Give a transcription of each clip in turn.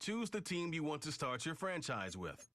Choose the team you want to start your franchise with.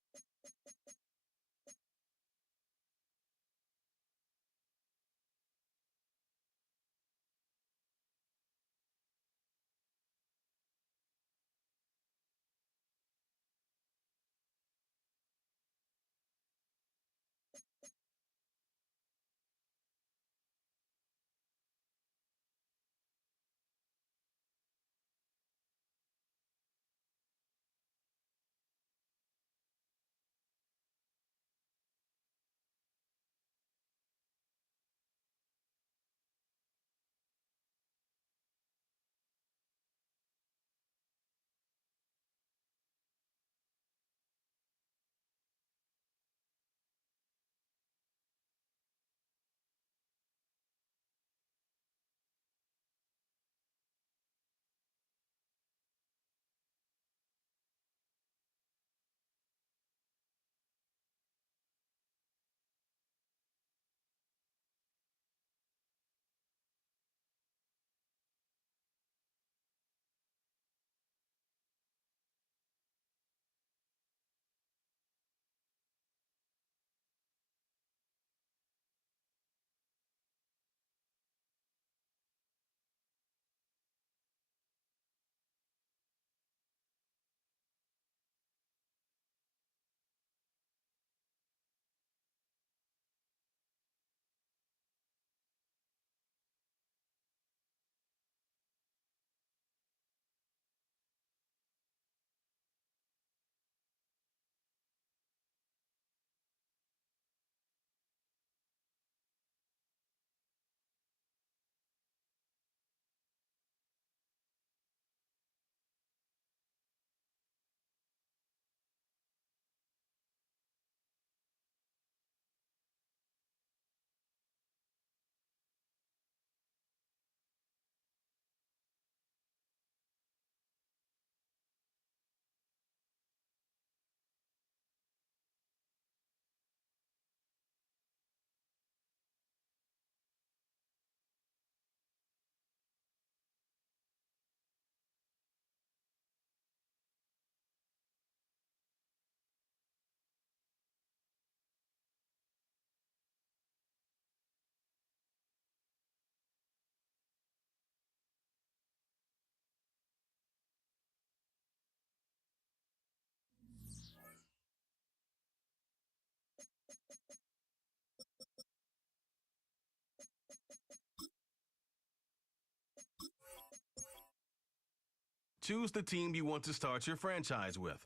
Choose the team you want to start your franchise with.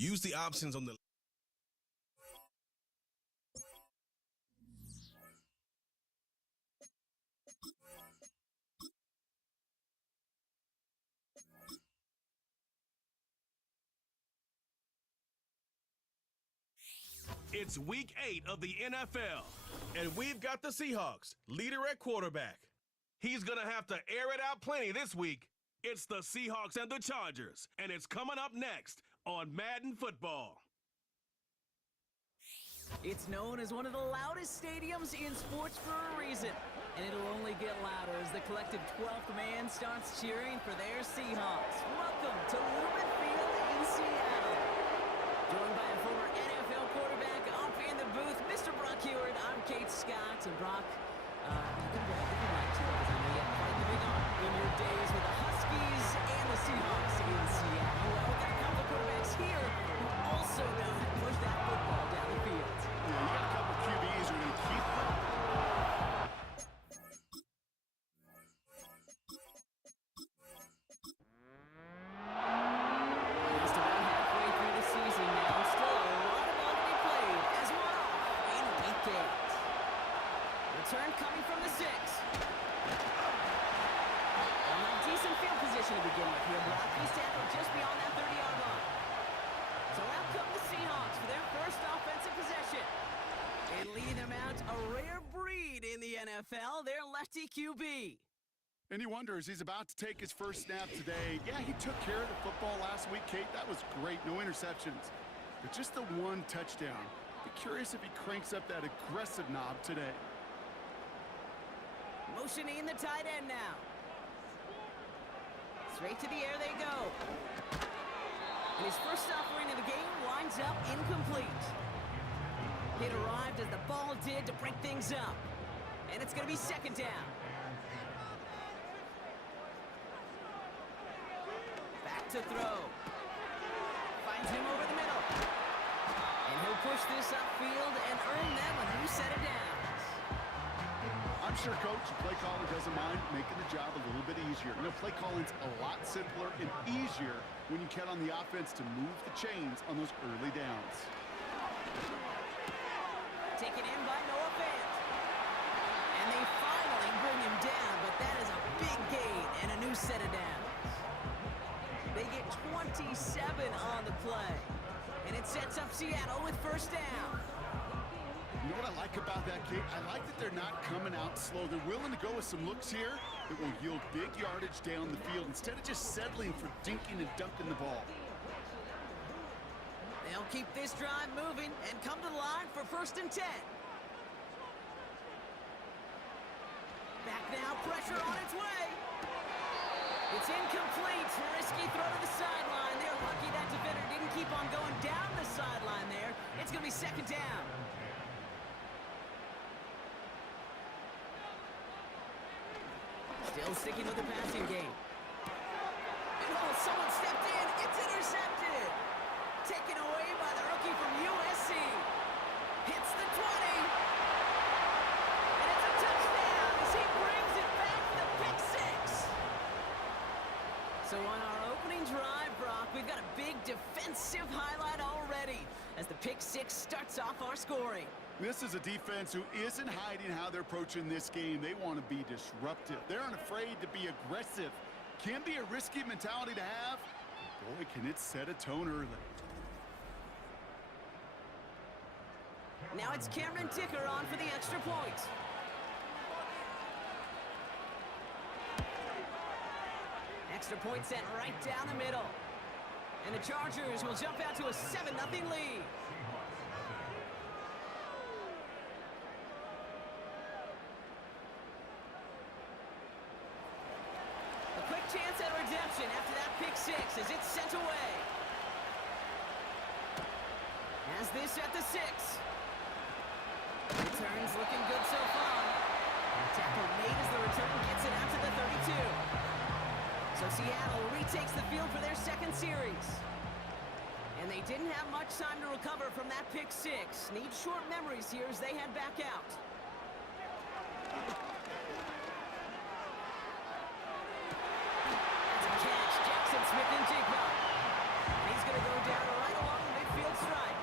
Use the options on the It's week 8 of the NFL, and we've got the Seahawks, leader at quarterback. He's going to have to air it out plenty this week. It's the Seahawks and the Chargers, and it's coming up next on Madden Football. It's known as one of the loudest stadiums in sports for a reason, and it'll only get louder as the collective 12th man starts cheering for their Seahawks. Welcome to Lumen Field in Seattle. Joined by a former NFL quarterback up in the booth, Mr. Brock Heward. I'm Kate Scott, and Brock, you can brag if you like to, because I know you had quite the big arm in your days with the Huskies and the Seahawks in Seattle. Well, we've got a couple of quarterbacks here who also know how to push that football down the field. You got a couple QBs who can keep them. Just about halfway through the season now. Still a lot of ball to be played as well in week 8. Return coming from the 6. Now, decent field position to begin with here, Brock. He's tackled just beyond that 30-yard line. So out come the Seahawks for their first offensive possession. And leading them out, a rare breed in the NFL, their lefty QB. And he wonders, he's about to take his first snap today. Yeah, he took care of the football last week, Kate. That was great. No interceptions. But just the one touchdown. Be curious if he cranks up that aggressive knob today. Motioning the tight end now. Straight to the air they go. And his first offering of the game winds up incomplete. It arrived as the ball did to break things up. And it's going to be second down. Back to throw. Finds him over the middle. And he'll push this upfield and earn them a new set of downs. I'm sure Coach, play caller doesn't mind making the job a little bit easier. You know, play calling's a lot simpler and easier when you count on the offense to move the chains on those early downs. Taken in by Noah Fant. And they finally bring him down, but that is a big gain and a new set of downs. They get 27 on the play. And it sets up Seattle with first down. You know what I like about that, Kate? I like that they're not coming out slow. They're willing to go with some looks here that will yield big yardage down the field instead of just settling for dinking and dunking the ball. They'll keep this drive moving and come to the line for first and 10. Back now, pressure on its way. It's incomplete. Risky throw to the sideline. They're lucky that defender didn't keep on going down the sideline there. It's going to be second down. Still sticking with the passing game. And oh, someone stepped in. It's intercepted. Taken away by the rookie from USC. Hits the 20. And it's a touchdown as he brings it back for the pick six. So on our opening drive, Brock, we've got a big defensive highlight already as the pick six starts off our scoring. This is a defense who isn't hiding how they're approaching this game. They want to be disruptive. They're unafraid to be aggressive. Can be a risky mentality to have. Boy, can it set a tone early. Now it's Cameron Ticker on for the extra point. Extra point sent right down the middle. And the Chargers will jump out to a 7-0 lead. A quick chance at redemption after that pick six as it's sent away. Has this at the 6. Returns looking good so far. Tackle made as the return gets it out to the 32. So Seattle retakes the field for their second series. And they didn't have much time to recover from that pick six. Need short memories here as they head back out. That's a catch. Jackson Smith-Njigba. And he's going to go down right along the midfield stripe.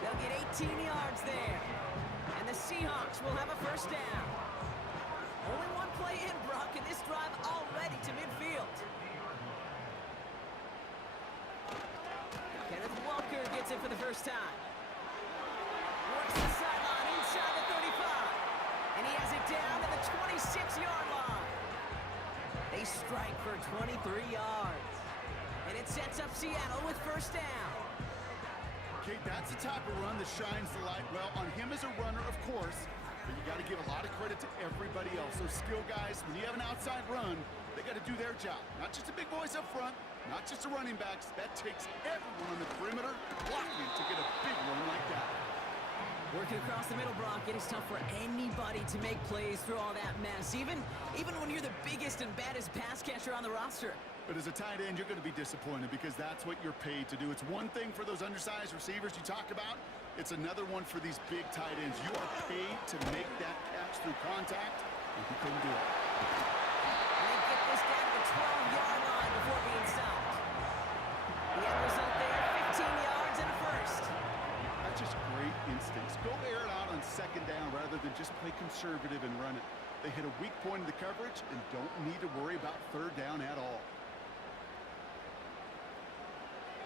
They'll get 18 yards there. And the Seahawks will have a first down. Only one play in, Brock, and this drive already to midfield. Kenneth Walker gets it for the first time. Works the sideline inside the 35. And he has it down to the 26-yard line. They strike for 23 yards. And it sets up Seattle with first down. Okay, that's the type of run that shines the light well on him as a runner, of course. But you got to give a lot of credit to everybody else. Those skill guys, when you have an outside run, they got to do their job. Not just the big boys up front, not just the running backs. That takes everyone on the perimeter blocking to get a big run like that. Working across the middle, Brock, it is tough for anybody to make plays through all that mess, even when you're the biggest and baddest pass catcher on the roster. But as a tight end, you're going to be disappointed because that's what you're paid to do. It's one thing for those undersized receivers you talk about. It's another one for these big tight ends. You are paid to make that catch through contact, and he couldn't do it. And they get this down to the 12-yard line before being stopped. The end result there, 15 yards and a first. That's just great instincts. Go air it out on second down rather than just play conservative and run it. They hit a weak point in the coverage and don't need to worry about third down at all.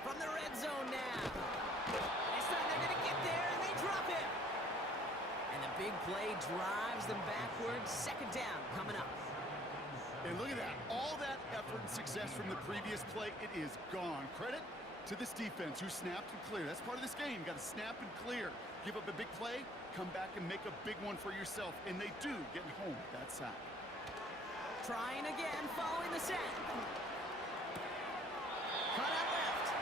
From the red zone now. This time they're going to get there, and they drop it. And the big play drives them backwards. Second down coming up. And look at that. All that effort and success from the previous play, it is gone. Credit to this defense who snapped and cleared. That's part of this game. You got to snap and clear. Give up a big play, come back and make a big one for yourself. And they do, getting home with that sack. Trying again, following the sack. Cut out left.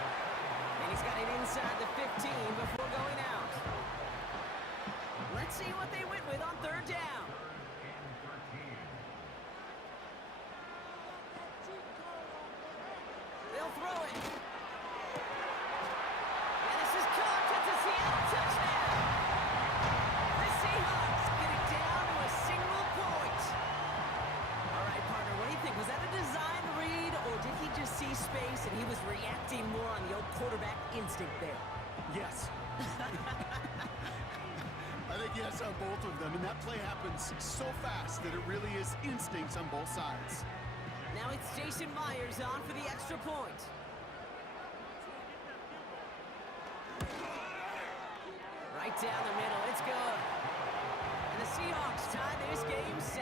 And he's got it inside the 15 before going out. Let's see what they went with on third down. They'll throw it. And this is caught. It's a Seattle touchdown. The Seahawks get it down to a single point. All right, partner, what do you think? Was that a design read, or did he just see space and he was reacting more on the old quarterback instinct there? Yes. I think yes on both of them, and that play happens so fast that it really is instincts on both sides. Now it's Jason Myers on for the extra point. Right down the middle, it's good. And the Seahawks tie this game 7-7.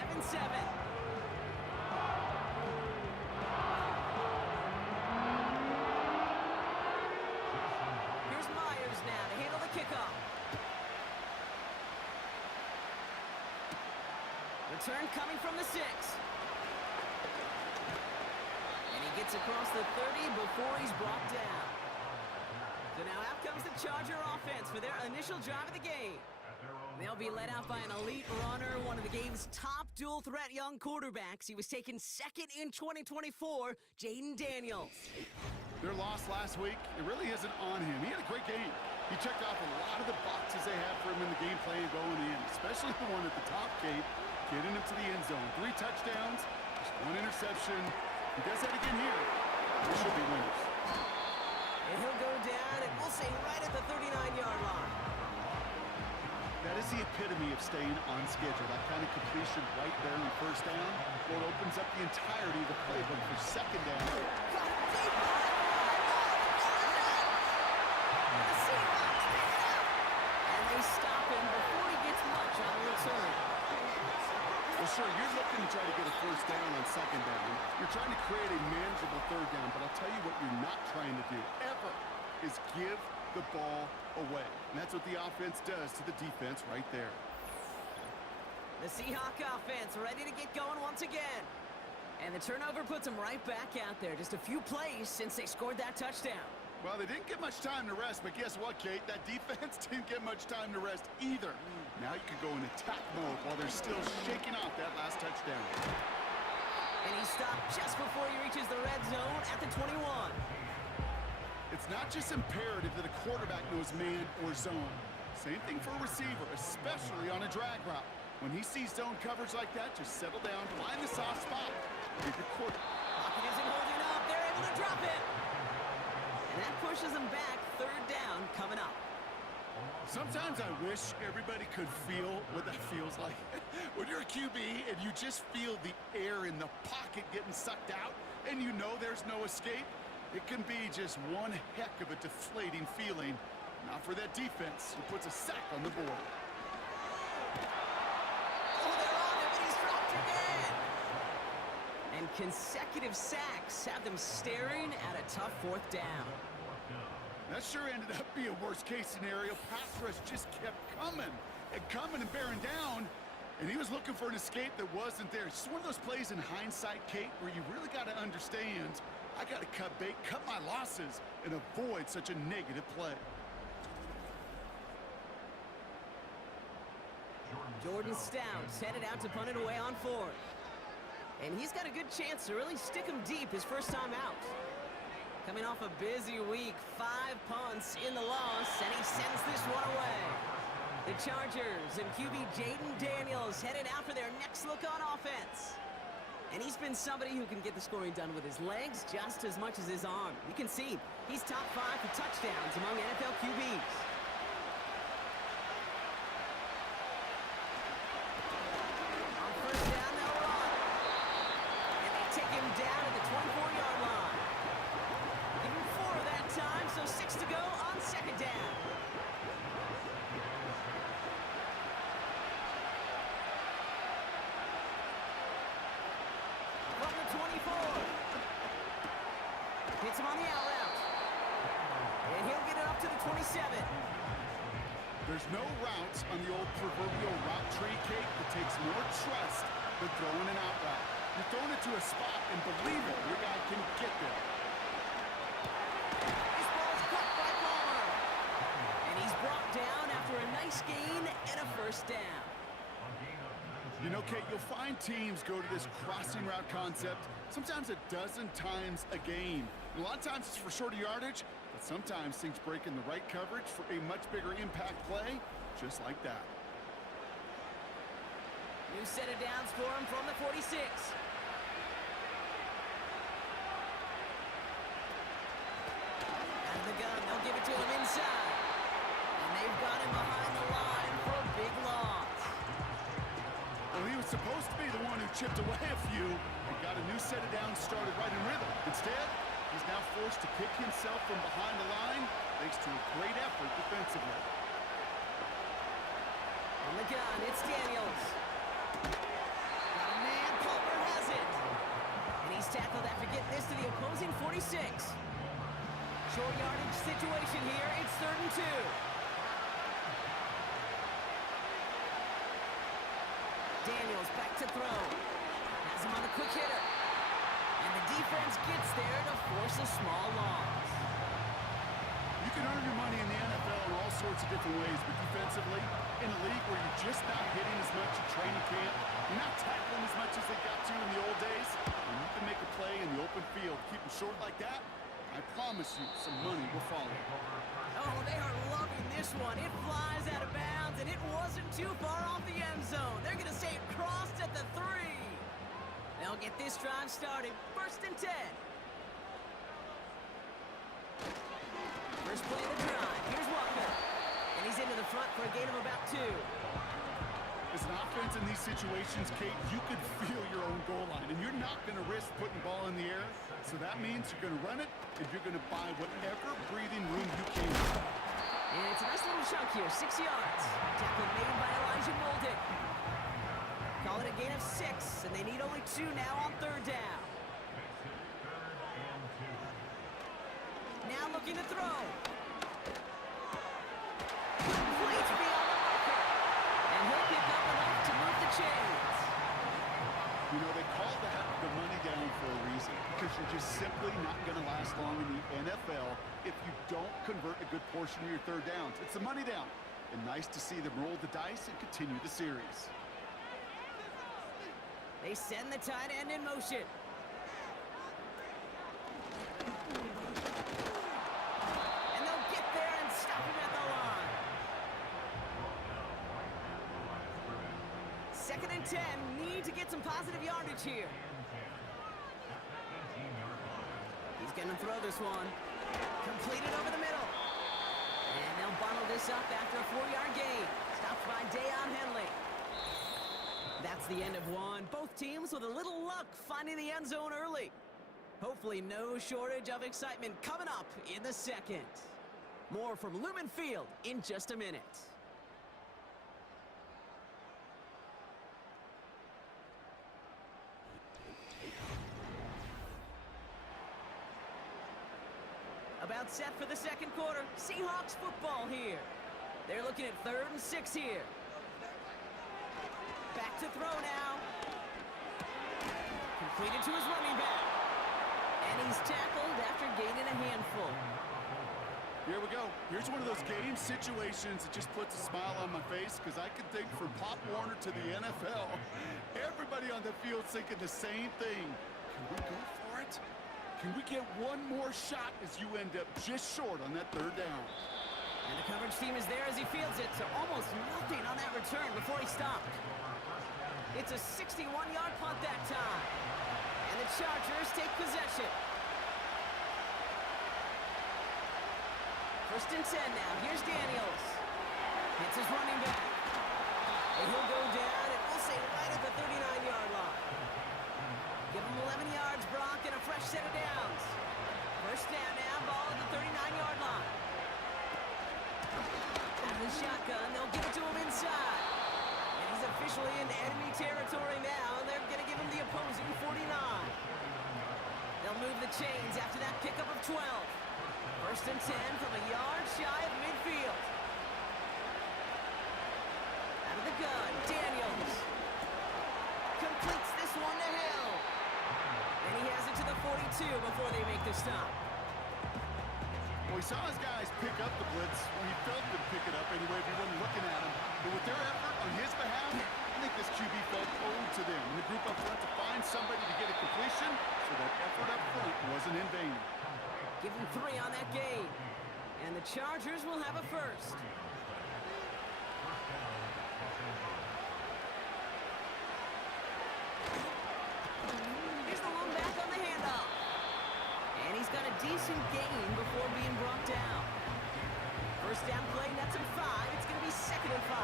Here's Myers now to handle the kickoff. Return coming from the 6. And he gets across the 30 before he's brought down. So now out comes the Charger offense for their initial drive of the game. They'll be led out by an elite runner, one of the game's top dual-threat young quarterbacks. He was taken second in 2024, Jaden Daniels. Their loss last week, it really isn't on him. He had a great game. He checked off a lot of the boxes they had for him in the game plan going in, especially the one at the top, Kate, getting him to the end zone. 3 touchdowns, just 1 interception. He does that again here. They should be winners. And he'll go down, and we'll say right at the 39-yard line. That is the epitome of staying on schedule. That kind of completion right there in first down, well, it opens up the entirety of the playbook for second down. Got it deep. The Seahawks pick it up. And they stop him before he gets much on the return. Well, sure, you're looking to try to get a first down on second down. You're trying to create a manageable third down, but I'll tell you what you're not trying to do, ever, is give the ball away. And that's what the offense does to the defense right there. The Seahawk offense ready to get going once again. And the turnover puts them right back out there. Just a few plays since they scored that touchdown. Well, they didn't get much time to rest, but guess what, Kate? That defense didn't get much time to rest either. Now you can go in attack mode while they're still shaking off that last touchdown. And he stopped just before he reaches the red zone at the 21. It's not just imperative that a quarterback knows man or zone. Same thing for a receiver, especially on a drag route. When he sees zone coverage like that, just settle down, find the soft spot. Get your quarter. Pocket isn't holding up. They're able to drop it. And that pushes them back. Third down coming up. Sometimes I wish everybody could feel what that feels like. When you're a QB and you just feel the air in the pocket getting sucked out and you know there's no escape, it can be just one heck of a deflating feeling. Not for that defense who puts a sack on the board. Oh, they're on him, and he's dropped again. And consecutive sacks have them staring at a tough fourth down. That sure ended up being a worst-case scenario. Pass rush just kept coming and bearing down, and he was looking for an escape that wasn't there. It's just one of those plays in hindsight, Kate, where you really got to understand, I got to cut bait, cut my losses, and avoid such a negative play. Jordan Stout's headed out to punt it away on 4th. And he's got a good chance to really stick him deep his first time out. Coming off a busy week, 5 punts in the loss, and he sends this one away. The Chargers and QB Jaden Daniels headed out for their next look on offense. And he's been somebody who can get the scoring done with his legs just as much as his arm. You can see he's top 5 for touchdowns among NFL QBs. On first down, Hits him on the out route. And he'll get it up to the 27. There's no routes on the old proverbial route tree, Kate, that takes more trust than throwing an out route. You're throwing it to a spot, and believe it, your guy can get there. This ball's caught by Palmer. And he's brought down after a nice gain and a first down. You know, Kate, you'll find teams go to this crossing route concept sometimes a dozen times a game. And a lot of times it's for shorter yardage, but sometimes things break in the right coverage for a much bigger impact play, just like that. New set of downs for him from the 46. Out of the gun, they'll give it to him inside. And they've got him behind the line for a big loss. Well, he was supposed to be the one who chipped away a few and got a new set of downs started right in rhythm. Instead, he's now forced to pick himself from behind the line thanks to a great effort defensively. On the gun, it's Daniels. Got a man, Palmer has it. And he's tackled after getting this to the opposing 46. Short yardage situation here, it's 3rd and 2. Daniels back to throw. Has him on a quick hitter. And the defense gets there to force a small loss. You can earn your money in the NFL in all sorts of different ways, but defensively, in a league where you're just not hitting as much at training camp, you're not tackling as much as they got to in the old days, and you can make a play in the open field, keep them short like that, I promise you some money will follow. Oh, they are loving this one. It flies out of bounds, and it wasn't too far off the end zone. They're going to say it crossed at the 3. They'll get this drive started. 1st and 10. First play of the drive. Here's Walker. And he's into the front for a gain of about 2. As an offense in these situations, Kate, you could feel your own goal line, and you're not going to risk putting the ball in the air, so that means you're going to run it, and you're going to buy whatever breathing room you can. And it's a nice little chunk here, 6 yards. Tackle made by Elijah Molden. Call it a gain of 6, and they need only 2 now on 3rd down. Now looking to throw. Complete beyond the marker. And he'll pick up enough to move the chains. You know, they call that the money down for a reason, because you're just simply not going to last long in the NFL if you don't convert a good portion of your 3rd downs. It's the money down. And nice to see them roll the dice and continue the series. They send the tight end in motion. And they'll get there and stop him at the line. 2nd and 10. Need to get some positive yardage here. He's going to throw this one. Completed over the middle. And they'll bundle this up after a 4-yard gain. Stopped by Dayon Henley. That's the end of one. Both teams with a little luck finding the end zone early. Hopefully no shortage of excitement coming up in the 2nd. More from Lumen Field in just a minute. About set for the 2nd quarter. Seahawks football here. They're looking at 3rd and 6 here. Back to throw now. Completed to his running back. And he's tackled after gaining a handful. Here we go. Here's one of those game situations that just puts a smile on my face, because I can think from Pop Warner to the NFL, everybody on the field thinking the same thing. Can we go for it? Can we get one more shot as you end up just short on that 3rd down? And the coverage team is there as he fields it, so almost nothing on that return before he stopped. It's a 61-yard punt that time. And the Chargers take possession. 1st and 10 now. Here's Daniels. Hits his running back. And he'll go down, and we'll say right at the 39-yard line. Give him 11 yards, Brock, and a fresh set of downs. 1st down now, ball at the 39-yard line. Out of the shotgun, they'll give it to him inside. And he's officially in enemy territory now. They're going to give him the opposing 49. They'll move the chains after that pickup of 12. First and 10 from a yard shy of midfield. Out of the gun, Daniels. Completes this one to Hill. And he has it to the 42 before they make the stop. Well, he saw his guys pick up the blitz. Well, he felt them pick it up anyway if he wasn't looking at him. But with their effort on his behalf, I think this QB felt owed to them. And the group up front to find somebody to get a completion, so that effort up front wasn't in vain. Give him 3 on that game. And the Chargers will have a first. Here's the long back on the handoff. And he's got a decent gain before being brought down. First down play, nets him 5. It's going to be 2nd and 5.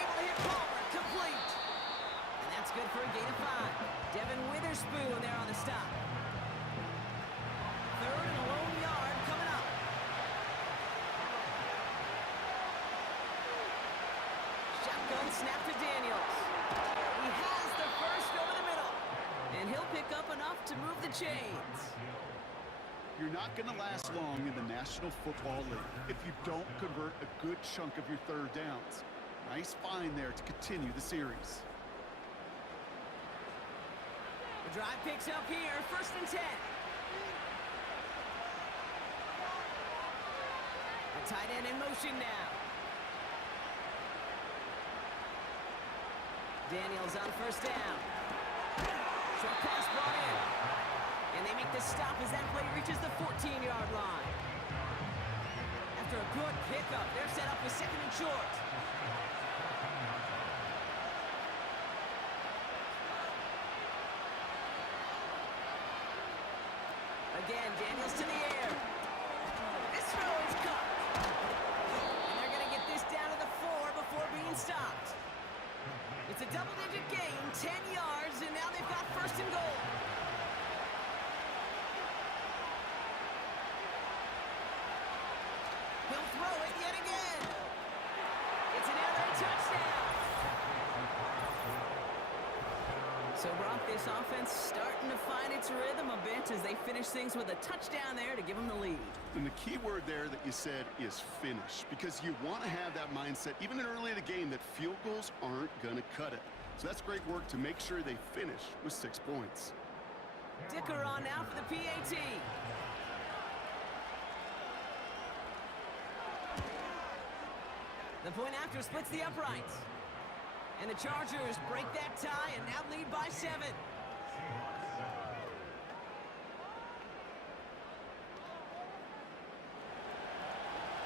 Able to hit Palmer, complete. And that's good for a gain of 5. Devin Witherspoon there on the stop. 3rd and a lone yard coming up. Shotgun snap to Daniels. He has the first over the middle. And he'll pick up enough to move the chains. You're not going to last long in the National Football League if you don't convert a good chunk of your third downs. Nice find there to continue the series. The drive picks up here, 1st and 10. A tight end in motion now. Daniels on 1st down. Short pass brought in. And they make the stop as that play reaches the 14-yard line. After a good pickup, they're set up with 2nd and short. Again, Daniels to the air. This throw is caught. And they're going to get this down to the 4 before being stopped. It's a double-digit gain, 10 yards, and now they've got 1st and goal. He'll throw it yet again. It's an LA touchdown. So, Brock, this offense starting to find its rhythm a bit as they finish things with a touchdown there to give them the lead. And the key word there that you said is finish, because you want to have that mindset, even early in the game, that field goals aren't going to cut it. So that's great work to make sure they finish with 6 points. Dicker on now for the PAT. The point after splits the uprights. And the Chargers break that tie and now lead by 7.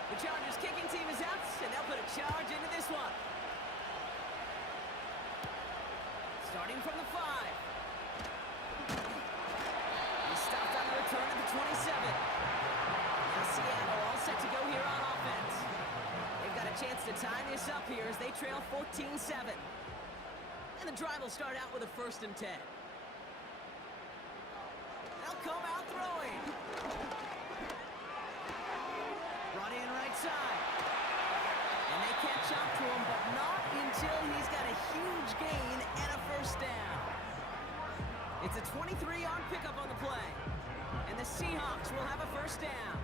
The Chargers kicking team is out, and they'll put a charge into this one. Starting from the 5. He's stopped on the return at the 27. Now Seattle all set to go here on offense. They've got a chance to tie this up here as they trail 14-7. And the drive will start out with a 1st and 10. They'll come out throwing. Brought in right side. And they catch up to him, but not until he's got a huge gain and a 1st down. It's a 23-yard pickup on the play. And the Seahawks will have a 1st down.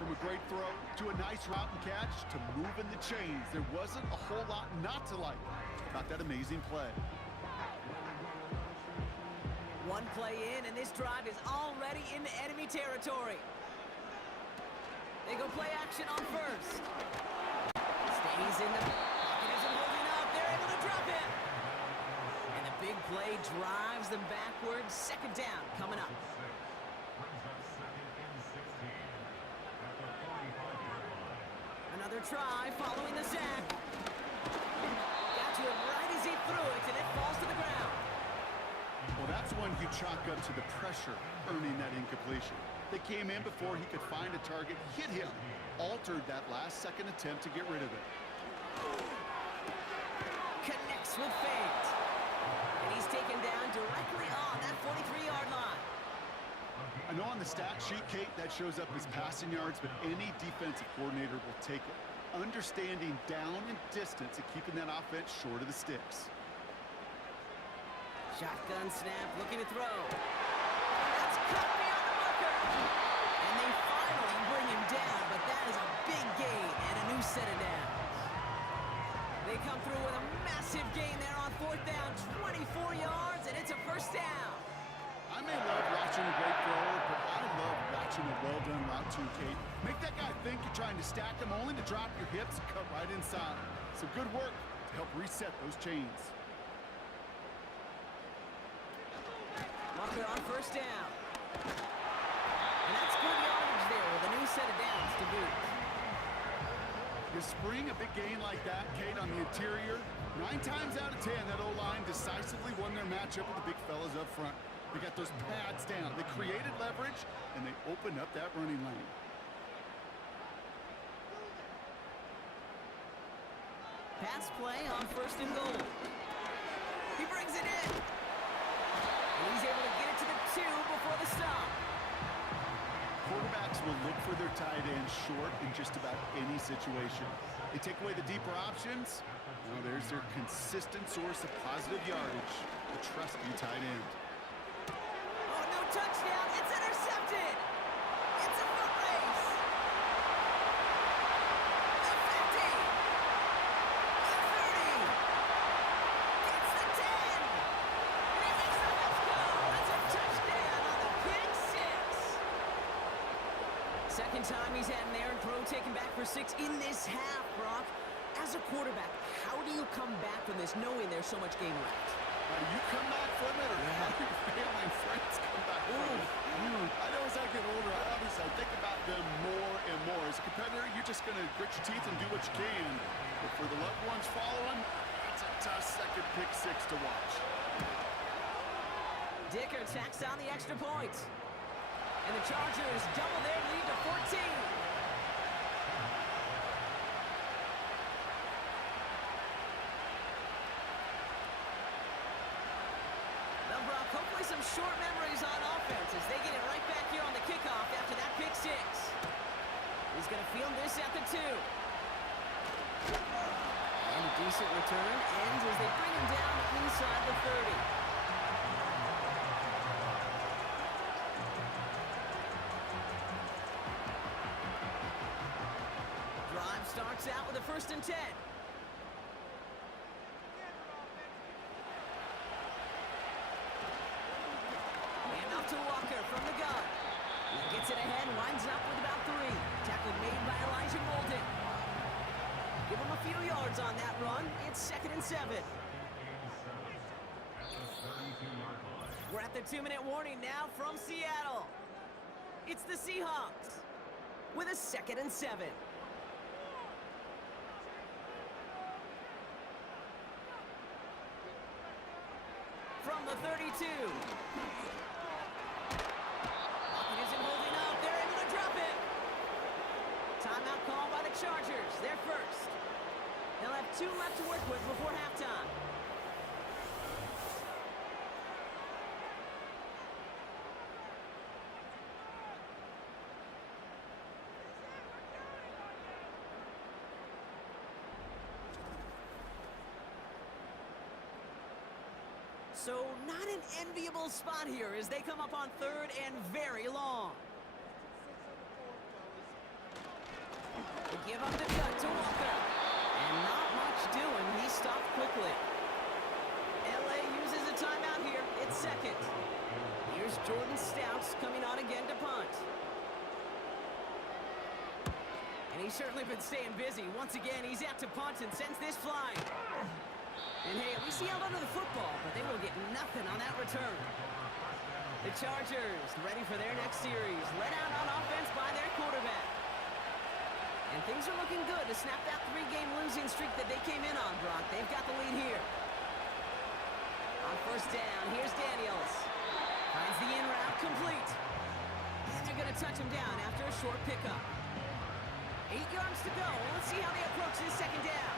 From a great throw to a nice route and catch to moving the chains, there wasn't a whole lot not to like about that amazing play. One play in, and this drive is already into enemy territory. They go play action on 1st. Stays in the pocket, isn't holding up. They're able to drop him. And the big play drives them backwards. 2nd down coming up. Another try following the sack. Got to him right as he threw it, and it falls to the ground. Well, that's one you chalk up to the pressure earning that incompletion. They came in before he could find a target, hit him, altered that last-second attempt to get rid of it. Connects with feint. And he's taken down directly on that 43-yard line. I know on the stat sheet, Kate, that shows up as passing yards, but any defensive coordinator will take it. understanding down and distance and keeping that offense short of the sticks. Shotgun snap, looking to throw. That's cut beyond the marker. And they finally bring him down, but that is a big gain and a new set of downs. They come through with a massive gain there on 4th down, 24 yards, and it's a first down. I may love watching a great thrower, but I love watching a well-done route too, Kate. Make that guy think you're trying to stack him only to drop your hips and cut right inside. Some good work to help reset those chains. Walker on 1st down. And that's good yardage there with a new set of downs to boot. You spring a big gain like that, Kate, on the interior, 9 times out of 10, that O-line decisively won their matchup with the big fellas up front. They got those pads down. They created leverage, and they opened up that running lane. Pass play on 1st and goal. He brings it in. And he's able to get it to the 2 before the stop. Quarterbacks will look for their tight end short in just about any situation. They take away the deeper options. Now there's their consistent source of positive yardage, the trusty tight end. Oh, no touchdown. It's intercepted. It's a foot race. The 50. The 30. Gets the 10. And he makes the let's go. That's a touchdown on the pick 6. Second time he's had an errant throw taken back for 6 in this half, Brock. As a quarterback, how do you come back from this knowing there's so much game left? You come back from it, or how do your family and friends come back from it? I know as I get older, I think about them more and more. As a competitor, you're just going to grit your teeth and do what you can. But for the loved ones following, it's a tough second pick 6 to watch. Dicker tacks down the extra point. And the Chargers double their lead to 14. Hopefully some short memories on offense as they get it right back here on the kickoff after that pick 6. He's going to field this at the 2. And a decent return ends as they bring him down inside the 30. Drive starts out with a 1st and 10. To Walker from the gun. He gets it ahead, winds up with about 3. Tackle made by Elijah Molden. Give him a few yards on that run. It's 2nd and 7. We're at the 2-minute warning now from Seattle. It's the Seahawks with a 2nd and 7. From the 32. Timeout called by the Chargers. They're first. They'll have 2 left to work with before halftime. So not an enviable spot here as they come up on 3rd and very long. They give up the cut to Walker. And not much doing. He stopped quickly. LA uses a timeout here. It's 2nd. Here's Jordan Stouts coming on again to punt. And he's certainly been staying busy. Once again, he's out to punt and sends this flying. And hey, at least he held onto the football, but they will get nothing on that return. The Chargers ready for their next series. Led out on offense by their quarterback. And things are looking good to snap that 3-game losing streak that they came in on, Brock. They've got the lead here. On 1st down, here's Daniels. Finds the in route complete. And they're going to touch him down after a short pickup. 8 yards to go. Let's see how they approach this 2nd down.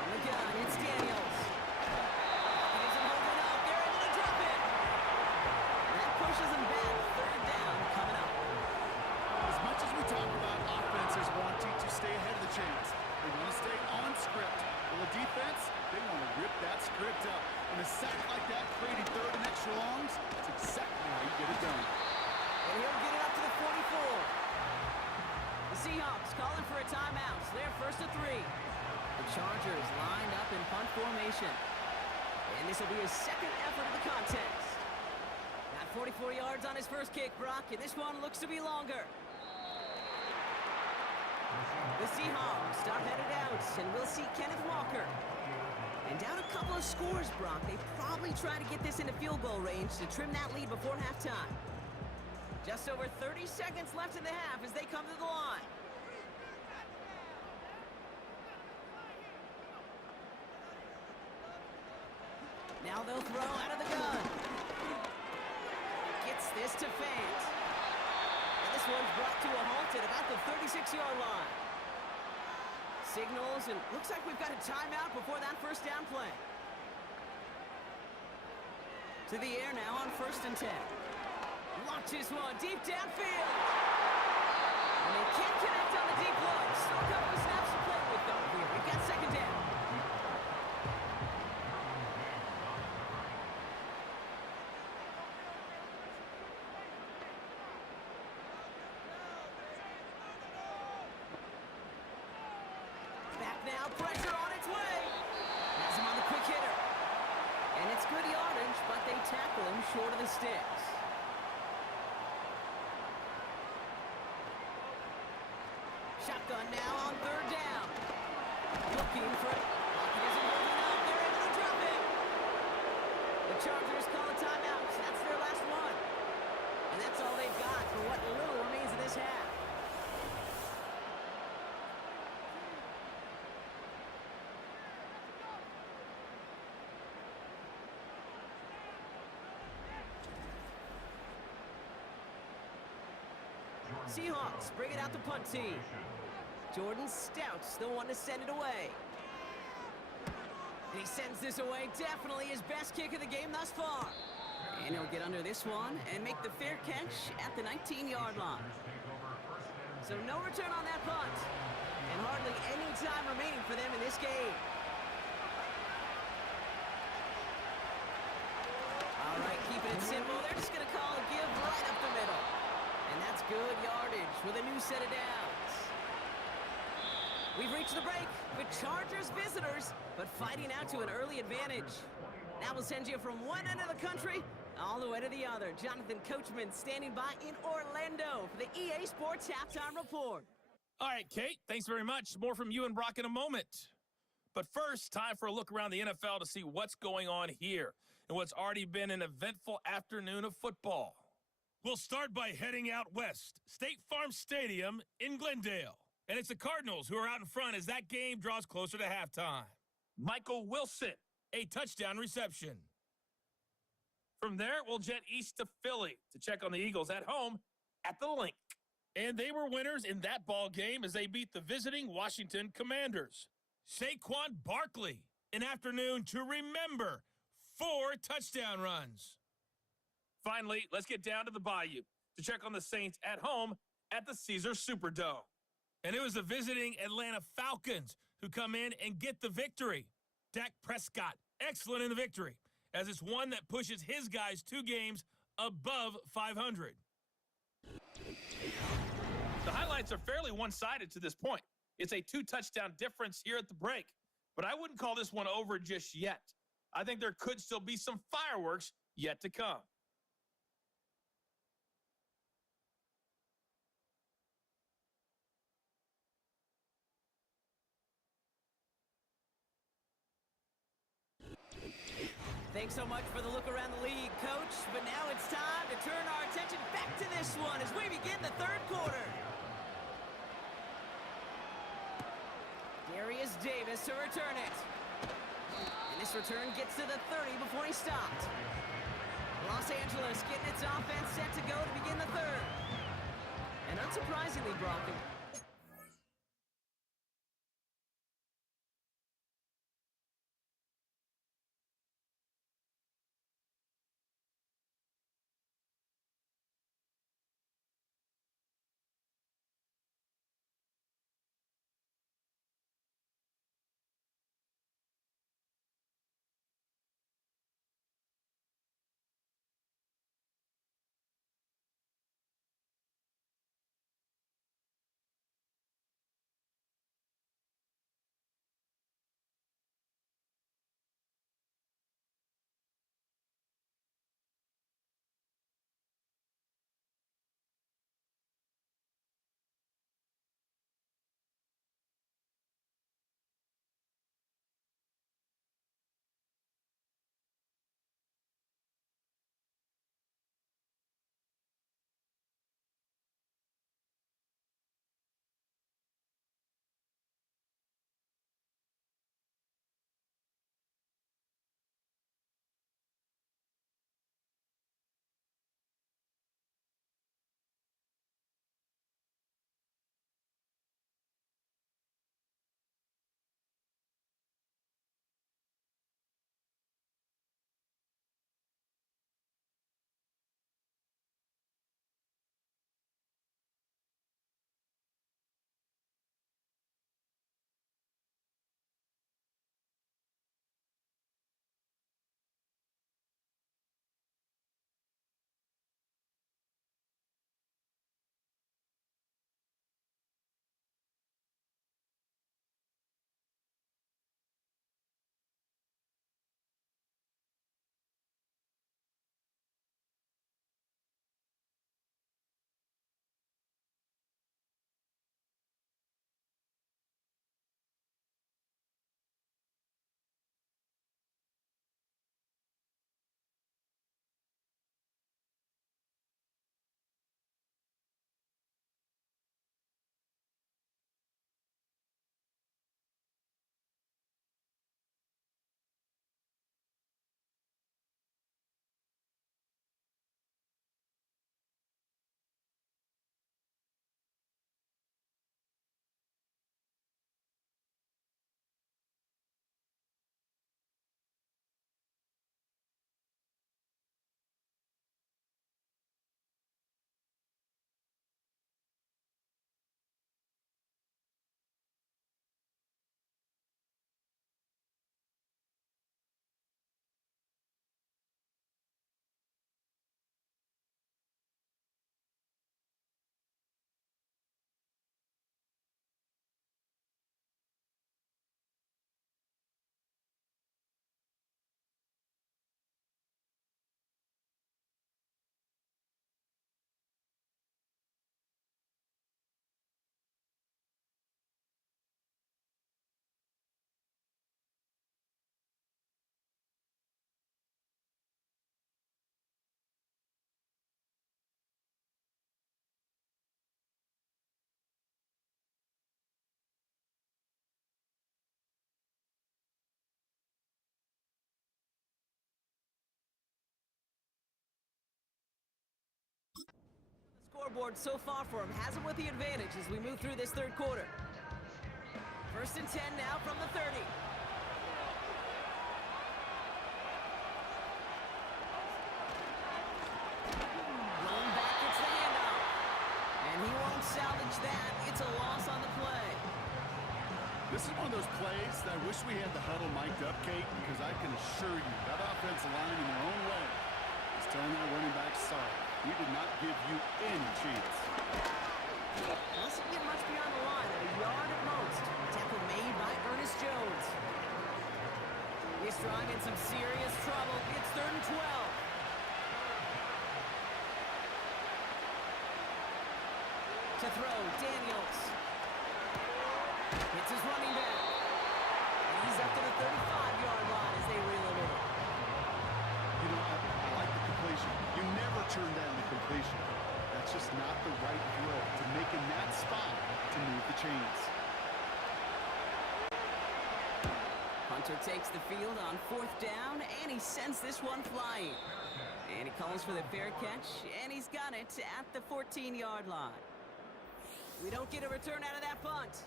On the gun, it's Daniels. He isn't holding up. They're able to drop it. And that pushes him back. 3rd down coming up. As much as we talk about offenses wanting to stay ahead of the a timeout. They're first to 3. The Chargers lined up in punt formation. And this will be his second effort of the contest. Got 44 yards on his first kick, Brock, and this one looks to be longer. The Seahawks are headed out, and we'll see Kenneth Walker. And down a couple of scores, Brock. They probably try to get this into field goal range to trim that lead before halftime. Just over 30 seconds left in the half as they come to the line. Now they'll throw out of the gun. Gets this to Fant. And this one's brought to a halt at about the 36-yard line. Signals, and looks like we've got a timeout before that first down play. To the air now on 1st and 10. Launches one deep downfield. And they can't connect on the deep look. Still a couple of snaps to play with, though, here. We've got 2nd down. Now pressure on its way. Has him on the quick hitter. And it's good yardage, but they tackle him short of the sticks. Shotgun now on 3rd down. Looking for it. Lockett isn't holding up. They're able to drop it. The Chargers call a timeout. That's their last one. And that's all they've got for what little remains of this half. Seahawks bring it out the punt team. Jordan Stout's the one to send it away. And he sends this away, definitely his best kick of the game thus far. And he'll get under this one and make the fair catch at the 19-yard line. So no return on that punt. And hardly any time remaining for them in this game. All right, keeping it simple. They're just going to call a give right up the middle. And that's good yardage with a new set of downs. We've reached the break with Chargers visitors, but fighting out to an early advantage. That will send you from one end of the country all the way to the other. Jonathan Coachman standing by in Orlando for the EA Sports Halftime Report. All right, Kate, thanks very much. More from you and Brock in a moment. But first, time for a look around the NFL to see what's going on here in what's already been an eventful afternoon of football. We'll start by heading out west, State Farm Stadium in Glendale. And it's the Cardinals who are out in front as that game draws closer to halftime. Michael Wilson, a touchdown reception. From there, we'll jet east to Philly to check on the Eagles at home at the Link. And they were winners in that ball game as they beat the visiting Washington Commanders. Saquon Barkley, an afternoon to remember, 4 touchdown runs. Finally, let's get down to the Bayou to check on the Saints at home at the Caesars Superdome. And it was the visiting Atlanta Falcons who come in and get the victory. Dak Prescott, excellent in the victory, as it's one that pushes his guys 2 games above 500. The highlights are fairly one-sided to this point. It's a 2-touchdown difference here at the break, but I wouldn't call this one over just yet. I think there could still be some fireworks yet to come. Thanks so much for the look around the league, Coach. But now it's time to turn our attention back to this one as we begin the 3rd quarter. Darius Davis to return it. And this return gets to the 30 before he stopped. Los Angeles getting its offense set to go to begin the 3rd. And unsurprisingly, Brock, scoreboard so far for him has him with the advantage as we move through this third quarter. 1st and 10 now from the 30. Rolling back, it's the handoff. And he won't salvage that. It's a loss on the play. This is one of those plays that I wish we had the huddle mic'd up, Kate, because I can assure you that offensive line in their own way is telling our running back, sorry, we did not give you any chance. Doesn't get much beyond the line, a yard at most. Tackle made by Ernest Jones. This drive in some serious trouble. It's 3rd and 12. To throw, Daniels. Hits his running back. And he's up to the 35-yard line as they reel it in. You know, I like the completion. You never turn down the completion. That's just not the right throw to make in that spot to move the chains. Hunter takes the field on 4th down, and he sends this one flying. And he calls for the fair catch, and he's got it at the 14-yard line. We don't get a return out of that punt.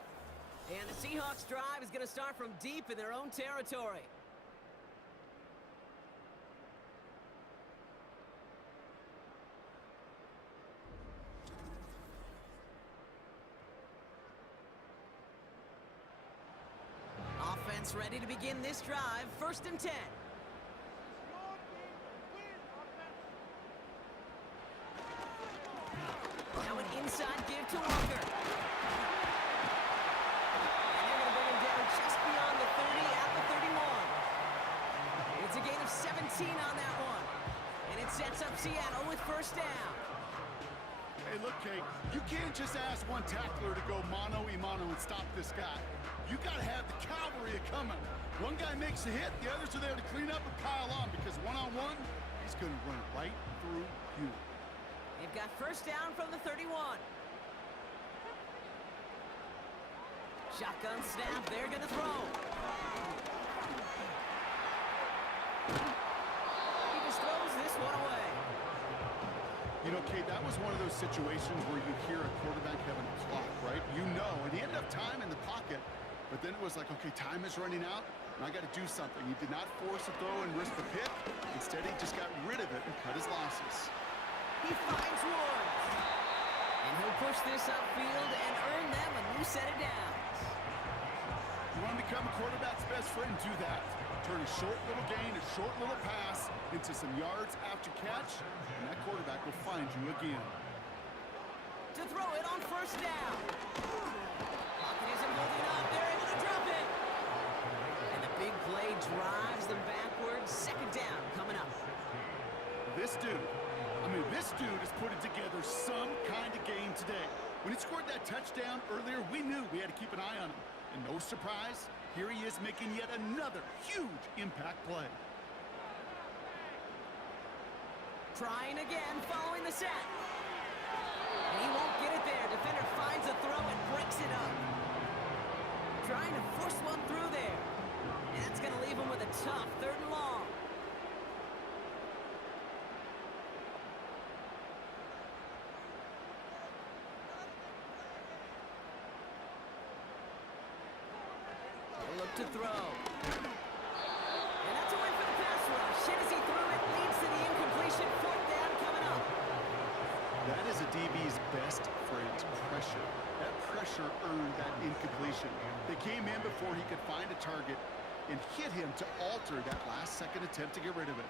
And the Seahawks drive is going to start from deep in their own territory. Offense ready to begin this drive. 1st and 10. Now an inside give to Walker. And they're going to bring him down just beyond the 30 at the 31. It's a gain of 17 on that one. And it sets up Seattle with 1st down. Hey, look, Kate, you can't just ask one tackler to go mano-a-mano and stop this guy. You got to have the cavalry coming. One guy makes a hit, the others are there to clean up and pile on because one-on-one, he's going to run right through you. They've got 1st down from the 31. Shotgun snap, they're going to throw. He just throws this one away. You know, Kate, that was one of those situations where you hear a quarterback having a clock, right? You know, and he had enough time in the pocket, but then it was like, okay, time is running out, and I got to do something. He did not force a throw and risk the pick. Instead, he just got rid of it and cut his losses. He finds Woods. And he'll push this upfield and earn them a new set of downs. You want to become a quarterback's best friend, do that. Turn a short little gain, a short little pass into some yards after catch, and that quarterback will find you again. To throw it on 1st down. Pocket isn't holding up. They're able to drop it. And the big play drives them backwards. 2nd down coming up. This dude is putting together some kind of game today. When he scored that touchdown earlier, we knew we had to keep an eye on him. And no surprise, here he is making yet another huge impact play. Trying again, following the set. And he won't get it there. Defender finds a throw and breaks it up. Trying to force one through there. And that's going to leave him with a tough 3rd and long. Look to throw. And that's a win for the pass rush. Hit as he threw it, leads to the incompletion. 4th down coming up. That is a DB's best friend, pressure. That pressure earned that incompletion. They came in before he could find a target and hit him to alter that last-second attempt to get rid of it.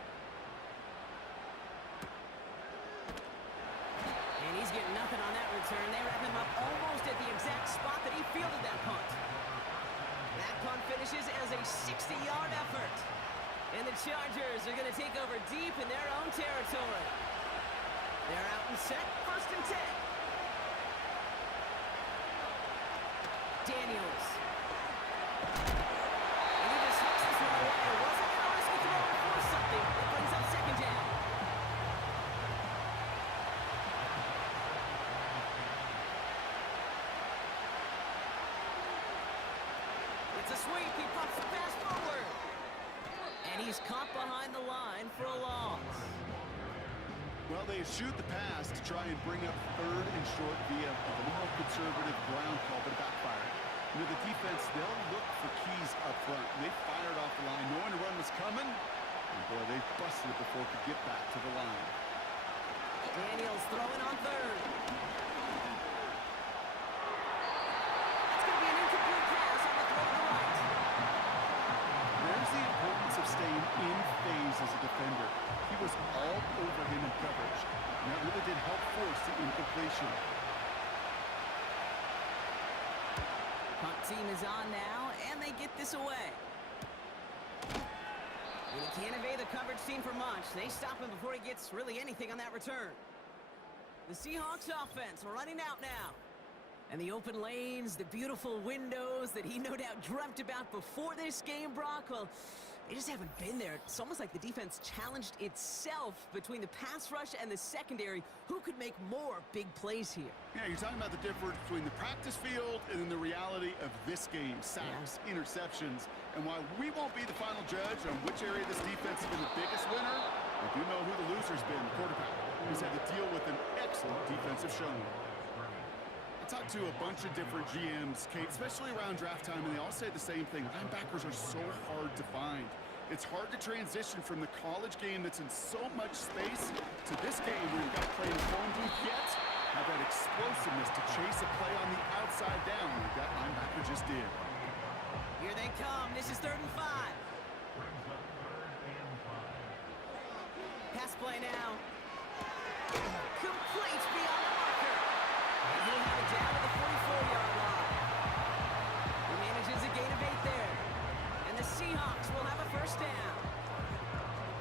And he's getting nothing on that return. They wrap him up almost at the exact spot that he fielded that punt. That punt finishes as a 60-yard effort. And the Chargers are going to take over deep in their own territory. They're out and set, 1st and 10. Daniels. And he just hooks this one away. It wasn't going to risk a throw and force something. It brings up 2nd down. It's a sweep. He pops the pass forward. And he's caught behind the line for a loss. Well, they eschewed the pass to try and bring up third and short via a more conservative ground call, but it backfired. You know, the defense, they'll look for keys up front. They fired off the line knowing a run was coming. And boy, they busted it before it could get back to the line. Daniels throwing on third. That's going to be an incomplete pass on the throw to the right. There's the importance of staying in phase as a defender. He was all over him in coverage. And that really did help force the incompletion. Punt team is on now, and they get this away. And he can't evade the coverage team for much. They stop him before he gets really anything on that return. The Seahawks offense running out now. And the open lanes, the beautiful windows that he no doubt dreamt about before this game, Brock, well, they just haven't been there. It's almost like the defense challenged itself between the pass rush and the secondary. Who could make more big plays here? Yeah, you're talking about the difference between the practice field and then the reality of this game. Sacks, interceptions. And while we won't be the final judge on which area this defense has been the biggest winner, we do know who the loser's been, the quarterback, who's had to deal with an excellent defensive showing. I talked to a bunch of different GMs, Kate, especially around draft time, and they all say the same thing. Linebackers are so hard to find. It's hard to transition from the college game that's in so much space to this game where you've got to play in a phone booth yet, have that explosiveness to chase a play on the outside down like that linebacker just did. Here they come. This is 3rd and 5. Pass play now. Complete beyond the marker. And he'll have it down to the 44-yard line. He manages a gain of 8 there. And the Seahawks will have a first down.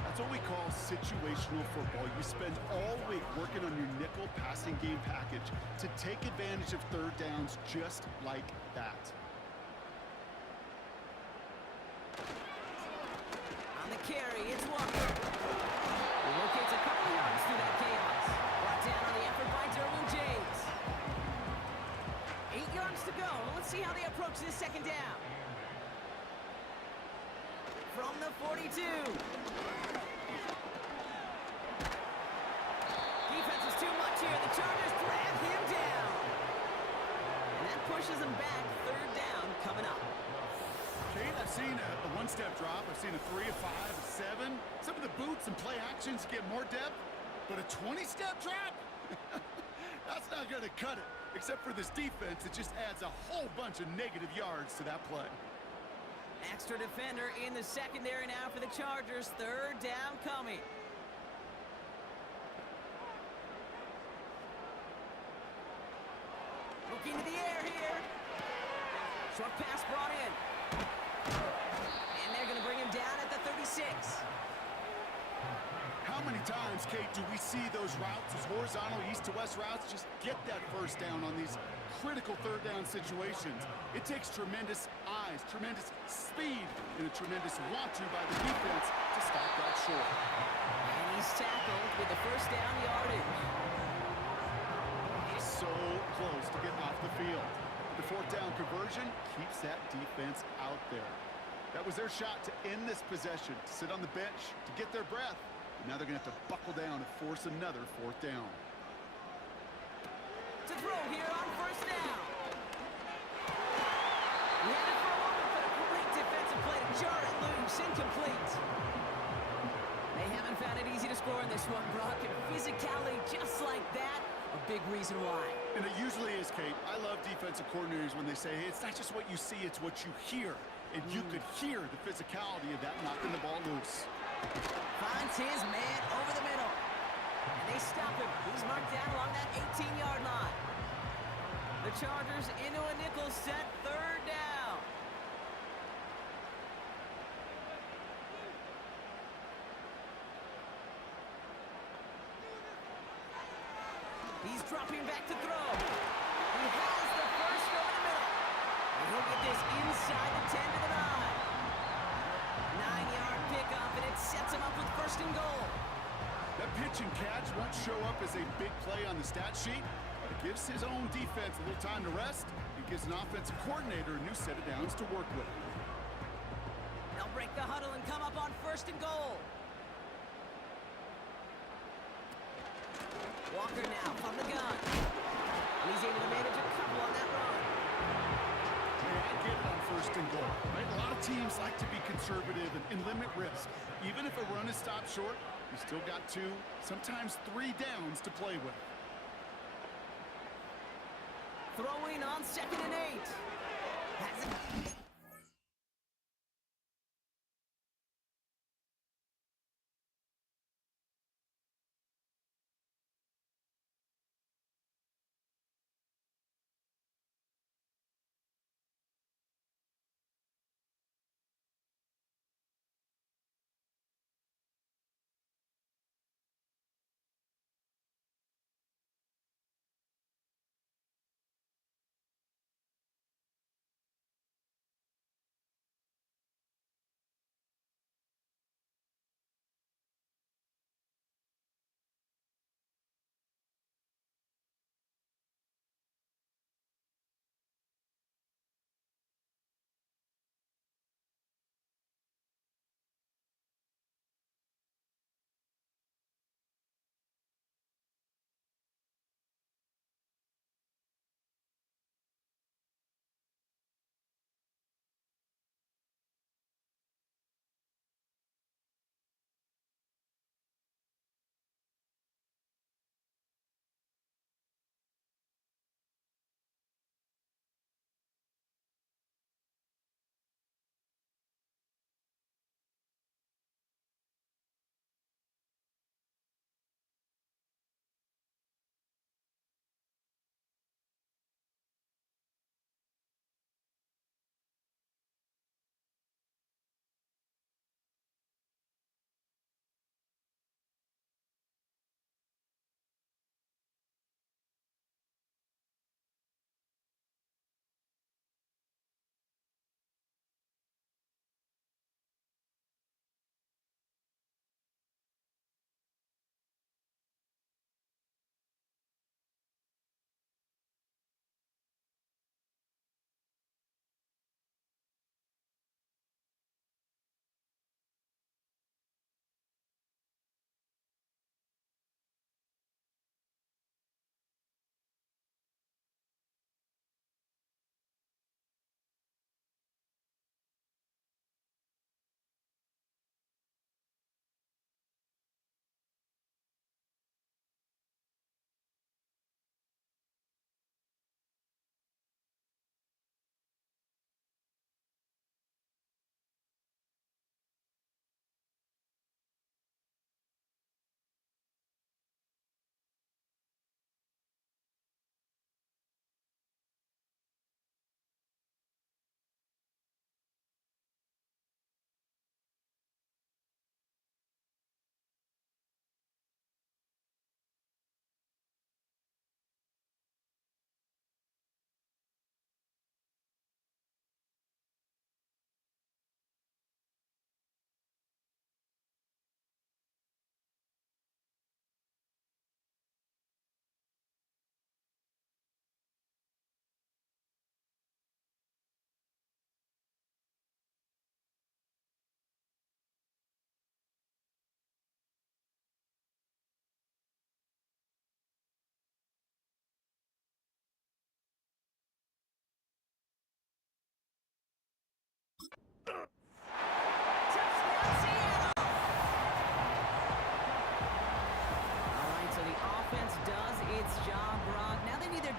That's what we call situational football. You spend all week working on your nickel passing game package to take advantage of third downs just like that. On the carry, it's Walker. He locates a couple of yards through that chaos. Brought down on the effort by Derwin James. 8 yards to go. Let's see how they approach this second down. From the 42. Defense is too much here. The Chargers grab him down. And that pushes him back. 3rd down coming up. Kate, I've seen a one-step drop. I've seen a 3, a 5, a 7. Some of the boots and play actions get more depth, but a 20-step drop? That's not going to cut it. Except for this defense, it just adds a whole bunch of negative yards to that play. Extra defender in the secondary now for the Chargers. 3rd down coming. Looking to the air here. Short pass brought in. And they're going to bring him down at the 36. How many times, Kate, do we see those routes, those horizontal east-to-west routes, just get that first down on these critical third down situations? It takes tremendous eyes, tremendous speed, and a tremendous want-to by the defense to stop that short. And he's tackled with the first down yardage. So close to getting off the field. The 4th down conversion keeps that defense out there. That was their shot to end this possession, to sit on the bench, to get their breath. Now they're going to have to buckle down and force another 4th down. To throw here on first down. He had it for a moment, but a great defensive play to jar it loose. Incomplete. They haven't found it easy to score in this one, Brock. And physicality just like that, a big reason why. And it usually is, Kate. I love defensive coordinators when they say, hey, it's not just what you see, it's what you hear. And you could hear the physicality of that knocking the ball loose. Finds his man over the middle. And they stop him. He's marked down along that 18-yard line. The Chargers into a nickel set, 3rd down. He's dropping back to throw. He has the first over the middle. And he'll get this inside the 10 to the 9. 9-yard pickup, and it sets him up with 1st and goal. That pitch and catch won't show up as a big play on the stat sheet, but it gives his own defense a little time to rest. It gives an offensive coordinator a new set of downs to work with. They'll break the huddle and come up on 1st and goal. Walker now from the gun. And he's able to manage a couple on that run. Yeah, I get it on first and goal. Right? A lot of teams like to be conservative and limit risk. Even if a run is stopped short, you still got 2, sometimes 3 downs to play with. Throwing on 2nd and 8. Has it.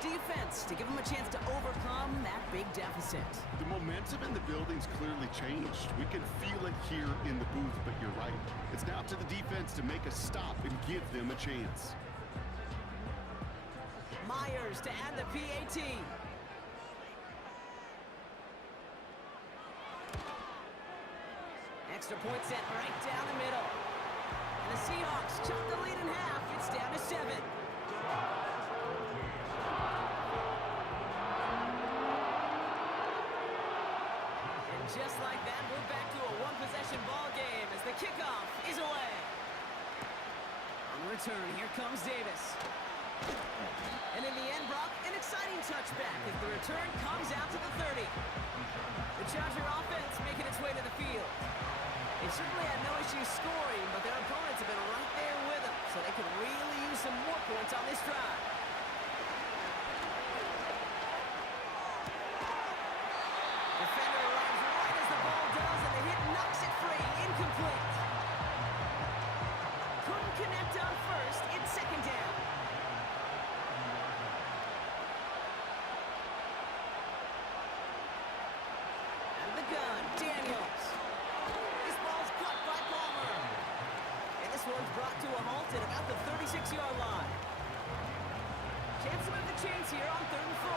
defense to give them a chance to overcome that big deficit. The momentum in the building's clearly changed. We can feel it here in the booth, but you're right. It's now up to the defense to make a stop and give them a chance. Myers to add the PAT. Extra point set right down the middle. And the Seahawks chop the lead in half. It's down to 7. And just like that, we're back to a one-possession ball game as the kickoff is away. On return, here comes Davis. And in the end, Brock, an exciting touchback as the return comes out to the 30. The Charger offense making its way to the field. They certainly had no issue scoring, but their opponents have been right there with them. so they could really use some more points on this drive. Defender arrives right as the ball does, and the hit knocks it free. Incomplete. Couldn't connect on first. It's second down. Out of the gun, Daniels. This ball's caught by Palmer. And this one's brought to a halt at about the 36-yard line. Chance to move the chains here on 3rd and 4.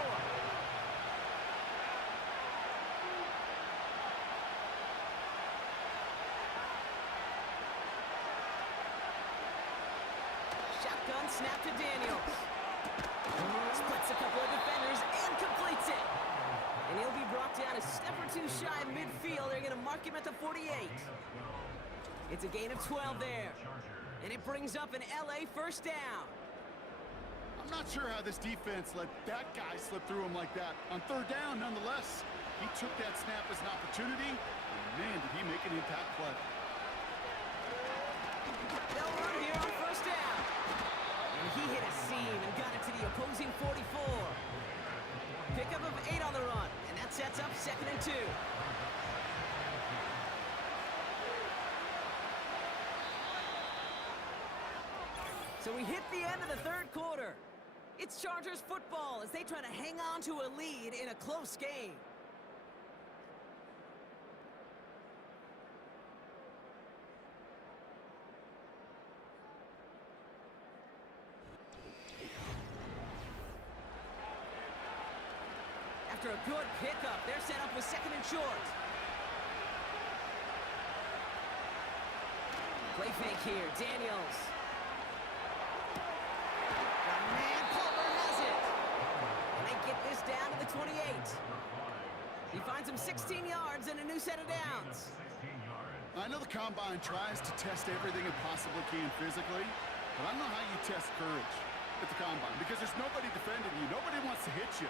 Shotgun snap to Daniels. Splits a couple of defenders and completes it. And he'll be brought down a step or two shy of midfield. They're going to mark him at the 48. It's a gain of 12 there. And it brings up an LA first down. I'm not sure how this defense let that guy slip through him like that. On 3rd down, nonetheless, he took that snap as an opportunity, and man, did he make an impact play. They'll run here on first down. And he hit a seam and got it to the opposing 44. Pickup of 8 on the run, and that sets up 2nd and 2. So we hit the end of the 3rd quarter. It's Chargers football as they try to hang on to a lead in a close game. After a good pickup, they're set up with 2nd and short. Play fake here, Daniels. The man, Palmer has it. And they get this down to the 28. He finds him 16 yards and a new set of downs. I know the Combine tries to test everything it possibly can physically, but I don't know how you test courage at the Combine because there's nobody defending you. Nobody wants to hit you.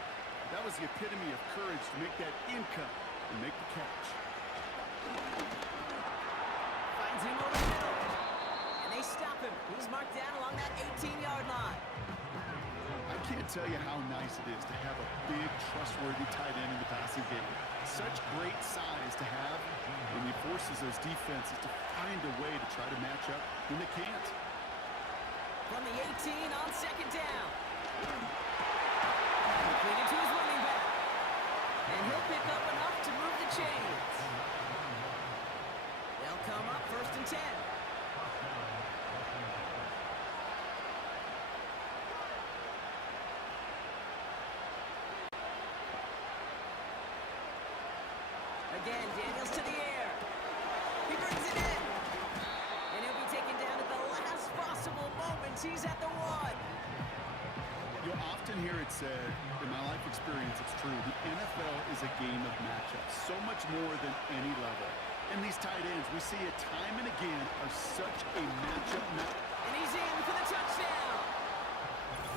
That was the epitome of courage to make that in cut and make the catch. Finds him over the middle. And they stop him. He's marked down along that 18-yard line. I can't tell you how nice it is to have a big, trustworthy tight end in the passing game. Such great size to have, and he forces those defenses to find a way to try to match up when they can't. From the 18 on 2nd down. Completed to his running back. And he'll pick up enough to move the chains. They'll come up 1st and 10. Again, Daniels to the air. He brings it in. And he'll be taken down at the last possible moment. He's at the 1. You'll often hear it said, in my life experience, it's true, the NFL is a game of matchups, so much more than any level. And these tight ends, we see it time and again, are such a matchup. And he's in for the touchdown.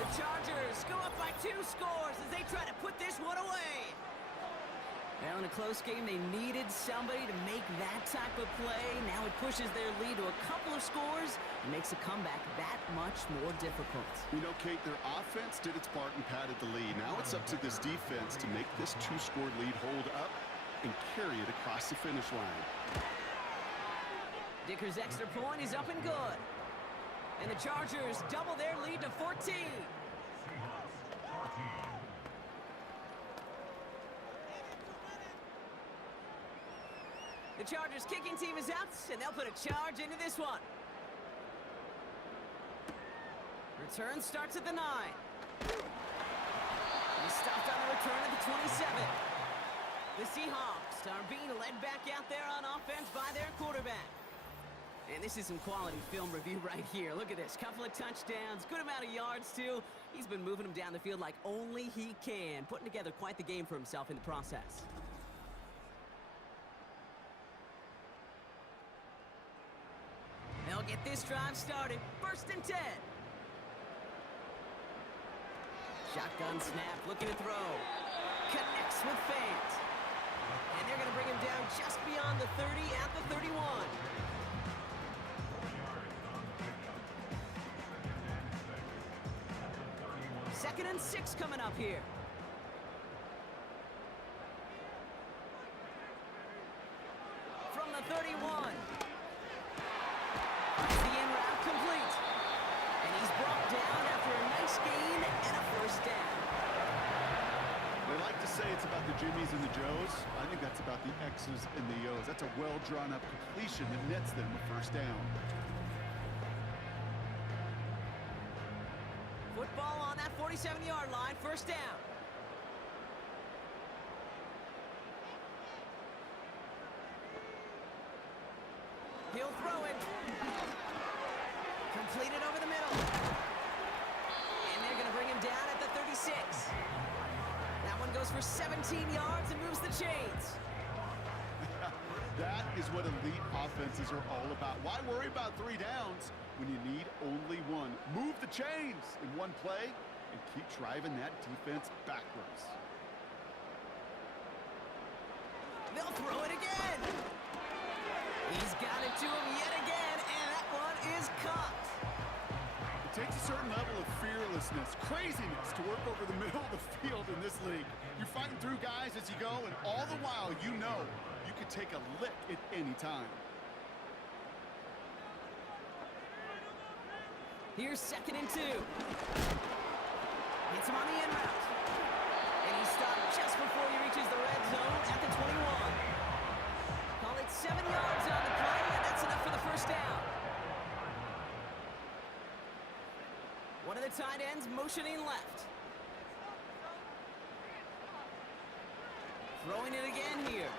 The Chargers go up by 2 scores as they try to put this one away. Now in a close game, they needed somebody to make that type of play. Now it pushes their lead to a couple of scores and makes a comeback that much more difficult. You know, Kate, their offense did its part and padded the lead. Now it's up to this defense to make this 2-score lead hold up and carry it across the finish line. Dicker's extra point is up and good. And the Chargers double their lead to 14. The Chargers kicking team is out, and they'll put a charge into this one. Return starts at the 9. He's stopped on the return at the 27. The Seahawks are being led back out there on offense by their quarterback. And this is some quality film review right here. Look at this. Couple of touchdowns, good amount of yards, too. He's been moving them down the field like only he can, putting together quite the game for himself in the process. They'll get this drive started. 1st and 10. Shotgun snap, looking to throw. Connects with Fant. And they're going to bring him down just beyond the 30 at the 31. 2nd and 6 coming up here. From the 31. It's the in route complete. And he's brought down after a nice gain and a first down. They like to say it's about the Jimmies and the Joes. I think that's about the X's and the O's. That's a well-drawn-up completion that nets them a first down. Football on that 47-yard line, first down. He'll throw it. Completed over the middle. And they're going to bring him down at the 36. That one goes for 17 yards and moves the chains. That is what elite offenses are all about. Why worry about 3 downs when you need only one? Move the chains in one play and keep driving that defense backwards. They'll throw it again. He's got it to him yet again, and that one is caught. It takes a certain level of fearlessness, craziness to work over the middle of the field in this league. You're fighting through guys as you go, and all the while you know you could take a lick at any time. Here's 2nd and 2. Hits him on the in route. And he's stopped just before he reaches the red zone at the 21. Call it 7 yards on the play, and that's enough for the first down. One of the tight ends motioning left. Throwing it again here.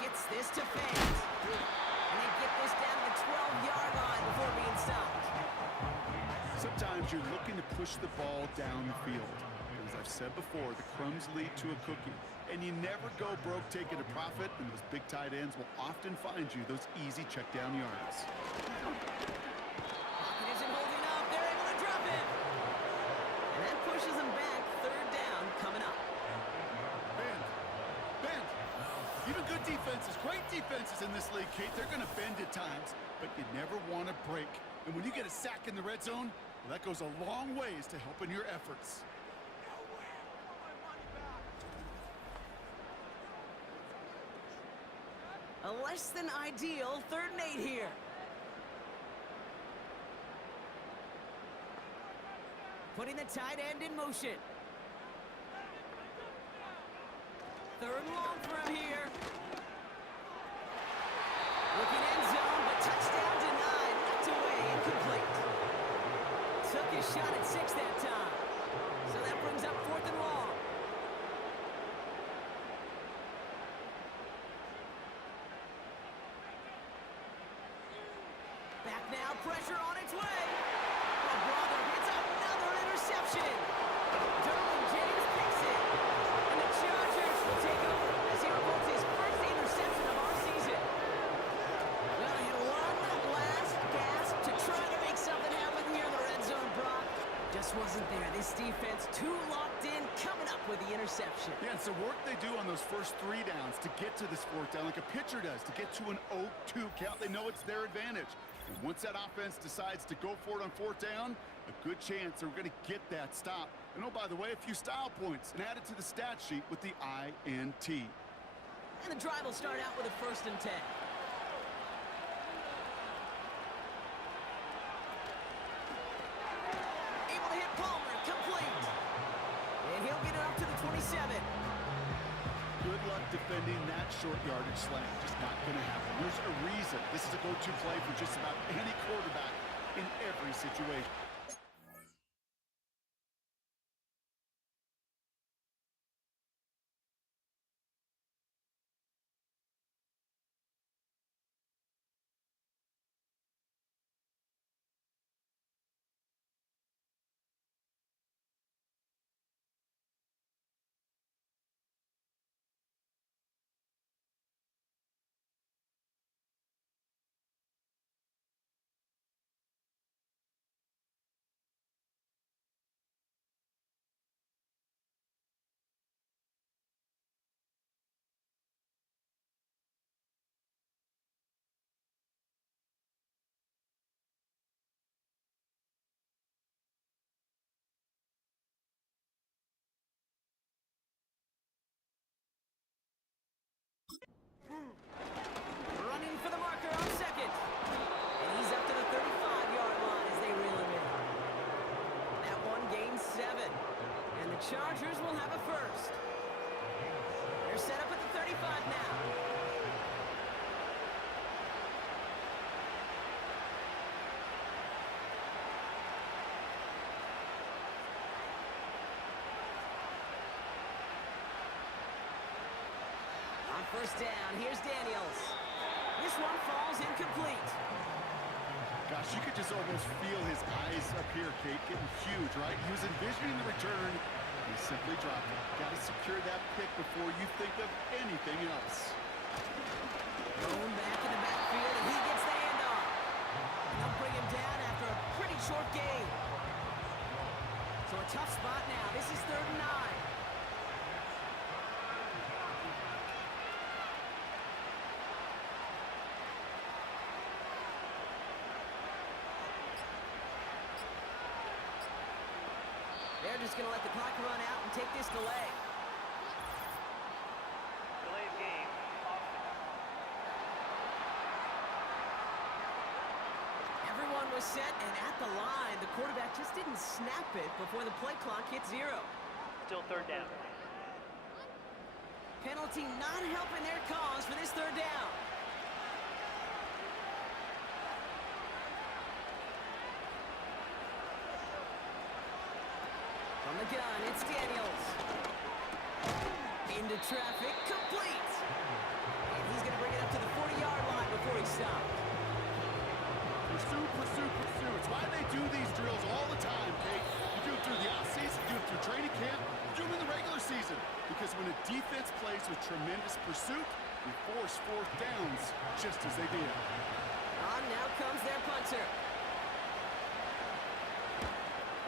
Gets this to fans. And they get this down to the 12-yard line before being stopped. Sometimes you're looking to push the ball down the field. As I've said before, the crumbs lead to a cookie. And you never go broke taking a profit, and those big tight ends will often find you those easy check down yards. Pocket isn't holding up. They're able to drop it. And that pushes them back. 3rd down coming up. Bend. Even good defenses, great defenses in this league, Kate, they're going to bend at times, but you never want to break. And when you get a sack in the red zone, well, that goes a long ways to helping your efforts. A less than ideal 3rd and 8 here. Putting the tight end in motion. 3rd and long for him here. Looking end zone, but touchdown denied. Knocked away, incomplete. Took his shot at 6 that time. So that brings up 4th and long. Back now, pressure on its way. Oh, brother, it's another interception. Derwin James picks it. And the Chargers will take over as he reports his first interception of our season. Well, he had one last gasp to try to make something happen here in the red zone, Brock. Just wasn't there. This defense too locked in, coming up with the interception. Yeah, it's the work they do on those first 3 downs to get to this 4th down, like a pitcher does, to get to an 0-2 count. They know it's their advantage. And once that offense decides to go for it on 4th down, a good chance they're going to get that stop. And oh, by the way, a few style points and add it to the stat sheet with the INT. And the drive will start out with a 1st and 10. Able to hit Palmer, complete. And he'll get it up to the 27. Good luck defending that short yardage slant. Just not going to happen. There's a reason this is a go-to play for just about any quarterback in every situation. first down. Here's Daniels. This one falls incomplete. Gosh, you could just almost feel his eyes up here, Kate, getting huge, right? He was envisioning the return. He simply dropped it. Got to secure that pick before you think of anything else. Going back in the backfield, and he gets the handoff. And they'll bring him down after a pretty short gain. So a tough spot now. This is 3rd and 9. They're just going to let the clock run out and take this delay. Delay of game. Everyone was set, and at the line, the quarterback just didn't snap it before the play clock hit 0. Still 3rd down. Penalty not helping their cause for this 3rd down. From the gun, it's Daniels. Into traffic, complete. And he's going to bring it up to the 40-yard line before he stops. Pursue, pursue, pursue. It's why they do these drills all the time, Kate. You do it through the offseason, you do it through training camp, you do it in the regular season. Because when a defense plays with tremendous pursuit, you force 4th downs just as they did. On now comes their punter.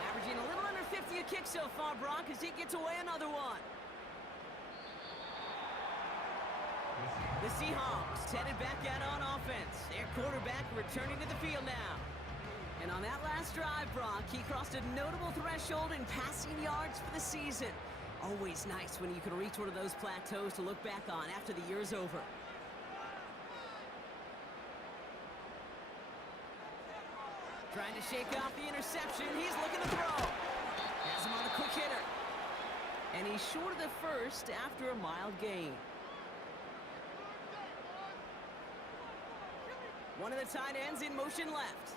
Averaging a little under 50 a kick so far, Brock, as he gets away another one. The Seahawks headed back out on offense. Their quarterback returning to the field now. And on that last drive, Brock, he crossed a notable threshold in passing yards for the season. Always nice when you can reach one of those plateaus to look back on after the year's over. Trying to shake off the interception. He's looking to throw. Has him on a quick hitter. And he's short of the first after a mild gain. One of the tight ends in motion left.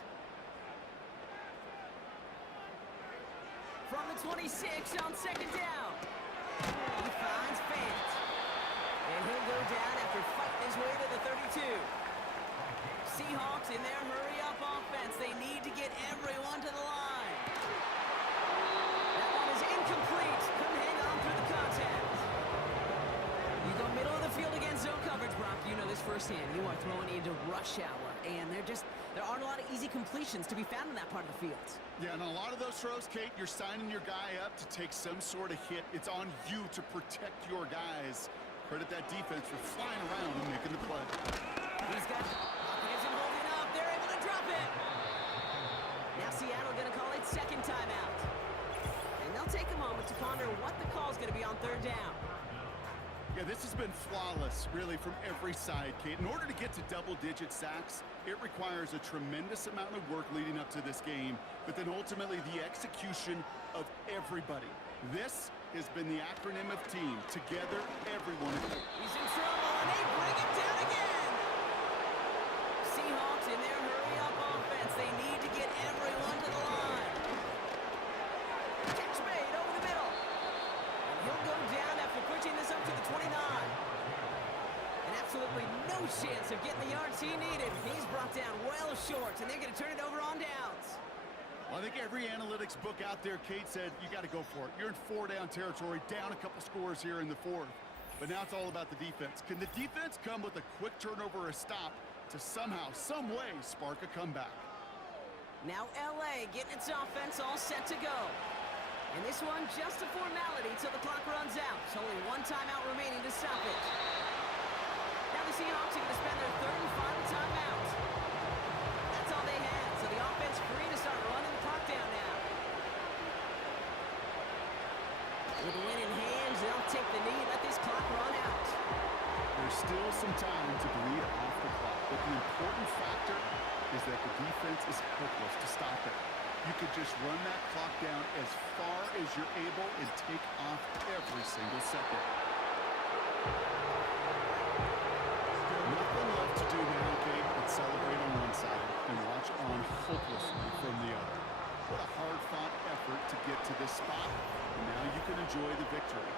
From the 26 on 2nd down. He finds Fant. And he'll go down after fighting his way to the 32. Seahawks in their hurry-up offense. They need to get everyone to the line. That one is incomplete. Couldn't hang on through the contact. You go middle of the field against zone coverage, Brock. You know this firsthand. You are throwing into rush hour. And there aren't a lot of easy completions to be found in that part of the field. Yeah, and on a lot of those throws, Kate, you're signing your guy up to take some sort of hit. It's on you to protect your guys. Credit that defense for flying around and making the play. He's got isn't holding up. They're able to drop it. Now Seattle going to call it 2nd timeout. And they'll take a moment to ponder what the call is going to be on 3rd down. Yeah, this has been flawless, really, from every side, Kate. In order to get to double-digit sacks, it requires a tremendous amount of work leading up to this game, but then ultimately the execution of everybody. This has been the acronym of team. Together, everyone. He's in trouble, and they bring him down again. Seahawks in their hurry-up offense. They need to get everyone to the line. Catch made over the middle. And he'll go down after pushing this up to the 29. And absolutely no chance of getting the yards he needed. He's brought down well short, and they're going to turn it over on downs. Well, I think every analytics book out there, Kate, said you got to go for it. You're in 4-down territory, down a couple scores here in the 4th. But now it's all about the defense. Can the defense come with a quick turnover or a stop to somehow, some way, spark a comeback? Now L.A. getting its offense all set to go. And this one just a formality till the clock runs out. There's only one timeout remaining to stop it. Now the Seahawks are going to spend their 3rd and final timeout. That's all they had, so the offense free to start running the clock down now. With the win in hands, they'll take the knee, let this clock run out. There's still some time to bleed off the clock, but the important factor is that the defense is helpless to stop it. You could just run that clock down as far as you're able and take off every single second. Nothing left to do now, Kate, but celebrate on one side and watch on hopelessly from the other. What a hard-fought effort to get to this spot, and now you can enjoy the victory.